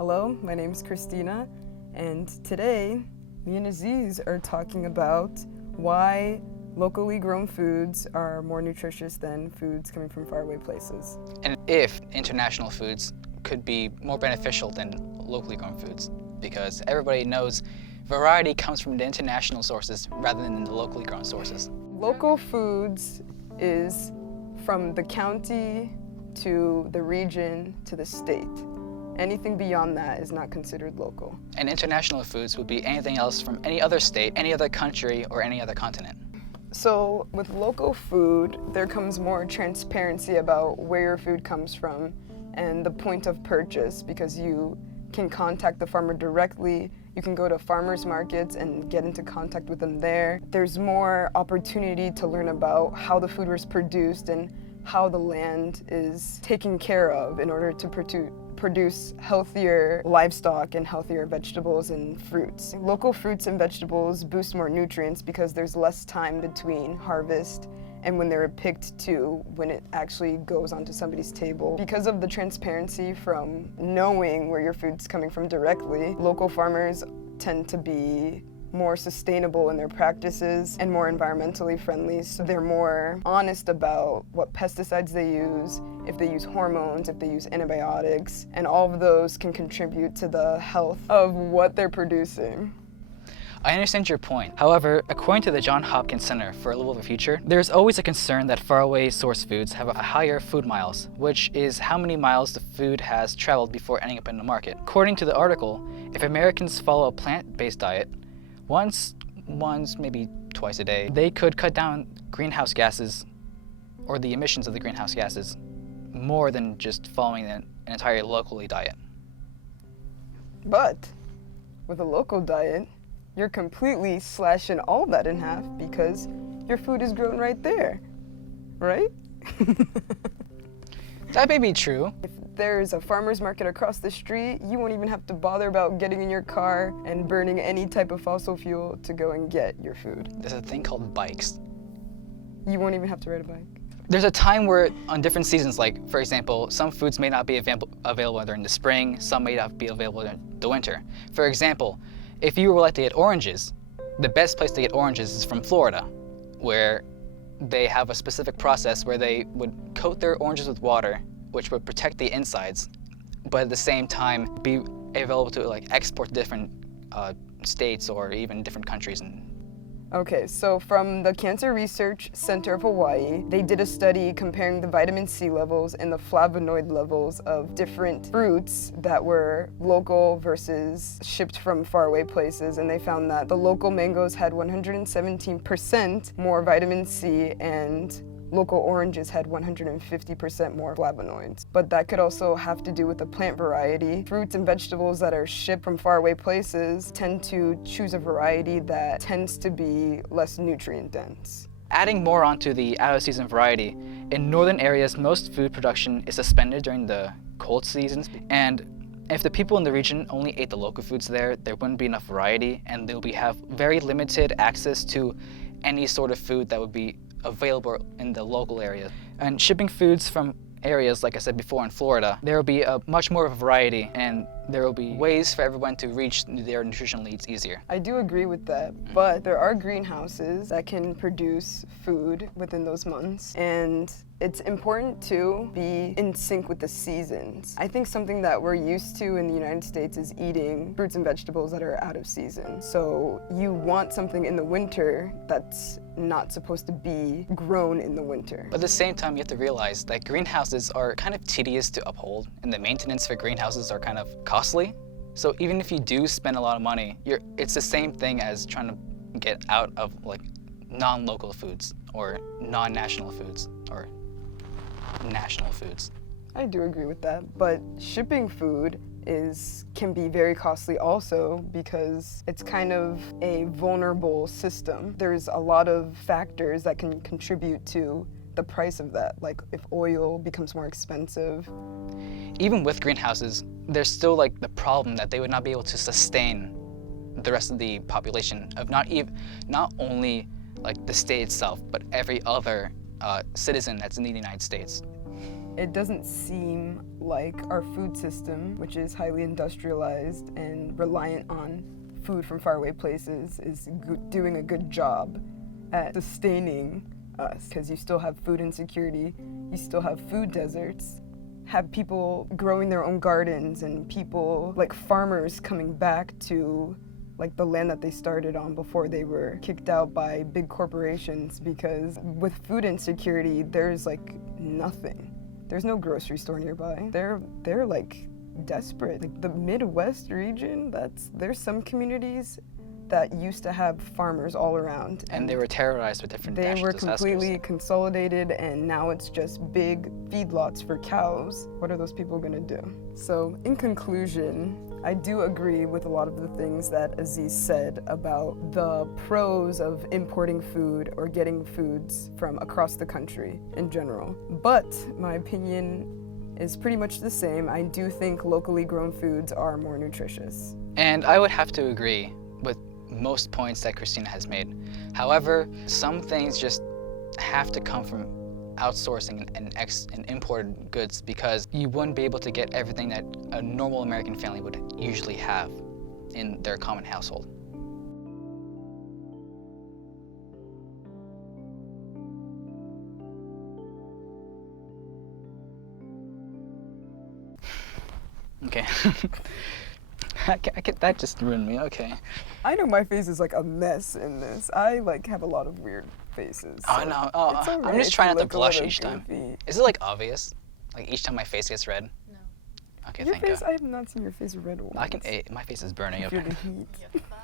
Hello, my name is Christina, and today me and Aziz are talking about why locally grown foods are more nutritious than foods coming from faraway places. And if international foods could be more beneficial than locally grown foods, because everybody knows variety comes from the international sources rather than the locally grown sources. Local foods is from the county to the region to the state. Anything beyond that is not considered local. And international foods would be anything else from any other state, any other country, or any other continent. So with local food, there comes more transparency about where your food comes from and the point of purchase, because you can contact the farmer directly. You can go to farmers markets and get into contact with them there. There's more opportunity to learn about how the food was produced and how the land is taken care of in order to produce healthier livestock and healthier vegetables and fruits. Local fruits and vegetables boost more nutrients because there's less time between harvest and when they're picked to when it actually goes onto somebody's table. Because of the transparency from knowing where your food's coming from directly, local farmers tend to be more sustainable in their practices and more environmentally friendly, so they're more honest about what pesticides they use, if they use hormones, if they use antibiotics, and all of those can contribute to the health of what they're producing. I understand your point. However, according to the Johns Hopkins Center for a Livable Future, there's always a concern that faraway source foods have a higher food miles, which is how many miles the food has traveled before ending up in the market. According to the article, if Americans follow a plant-based diet, once, maybe twice a day, they could cut down greenhouse gases, or the emissions of the greenhouse gases, more than just following an entire locally diet. But with a local diet, you're completely slashing all that in half because your food is grown right there, right? That may be true. If there's a farmer's market across the street, you won't even have to bother about getting in your car and burning any type of fossil fuel to go and get your food. There's a thing called bikes. You won't even have to ride a bike. There's a time where on different seasons, like for example, some foods may not be available during the spring, some may not be available during the winter. For example, if you would like to get oranges, the best place to get oranges is from Florida, where they have a specific process where they would coat their oranges with water, which would protect the insides, but at the same time be available to export to different states or even different countries. Okay, so from the Cancer Research Center of Hawaii, they did a study comparing the vitamin C levels and the flavonoid levels of different fruits that were local versus shipped from faraway places, and they found that the local mangoes had 117% more vitamin C and local oranges had 150% more flavonoids. But that could also have to do with the plant variety. Fruits and vegetables that are shipped from faraway places tend to choose a variety that tends to be less nutrient dense. Adding more onto the out-of-season variety, in northern areas most food production is suspended during the cold seasons, and if the people in the region only ate the local foods there wouldn't be enough variety, and they'll have very limited access to any sort of food that would be available in the local area. And shipping foods from areas, like I said before, in Florida, there will be a much more of a variety, and there will be ways for everyone to reach their nutritional needs easier. I do agree with that, but there are greenhouses that can produce food within those months, and it's important to be in sync with the seasons. I think something that we're used to in the United States is eating fruits and vegetables that are out of season. So you want something in the winter that's not supposed to be grown in the winter. But at the same time, you have to realize that greenhouses are kind of tedious to uphold, and the maintenance for greenhouses are kind of costly. So even if you do spend a lot of money, it's the same thing as trying to get out of non-local foods or non-national foods or national foods. I do agree with that, but shipping food can be very costly also because it's kind of a vulnerable system. There's a lot of factors that can contribute to the price of that, like if oil becomes more expensive. Even with greenhouses, there's still the problem that they would not be able to sustain the rest of the population of not only the state itself, but every other citizen that's in the United States. It doesn't seem like our food system, which is highly industrialized and reliant on food from faraway places, is doing a good job at sustaining us, because you still have food insecurity, you still have food deserts, have people growing their own gardens, and people like farmers coming back to like the land that they started on before they were kicked out by big corporations, because with food insecurity there's like nothing. There's no grocery store nearby. They're like desperate. Like the Midwest region, there's some communities that used to have farmers all around. And they were terrorized with different They were disasters. completely consolidated, and now it's just big feedlots for cows. What are those people gonna do? So in conclusion, I do agree with a lot of the things that Aziz said about the pros of importing food or getting foods from across the country in general. But my opinion is pretty much the same. I do think locally grown foods are more nutritious. And I would have to agree with most points that Christina has made. However, some things just have to come from outsourcing and imported goods, because you wouldn't be able to get everything that a normal American family would usually have in their common household. Okay. That just ruined me. Okay. I know my face is like a mess in this. I like have a lot of weird faces. Oh so no. it's I'm alright just trying not to look a blush little each time. goofy. Is it like obvious? Like each time my face gets red? No. Okay, Your thank face, God. I have not seen your face red once. My face is burning up. Feel the heat. You're fine.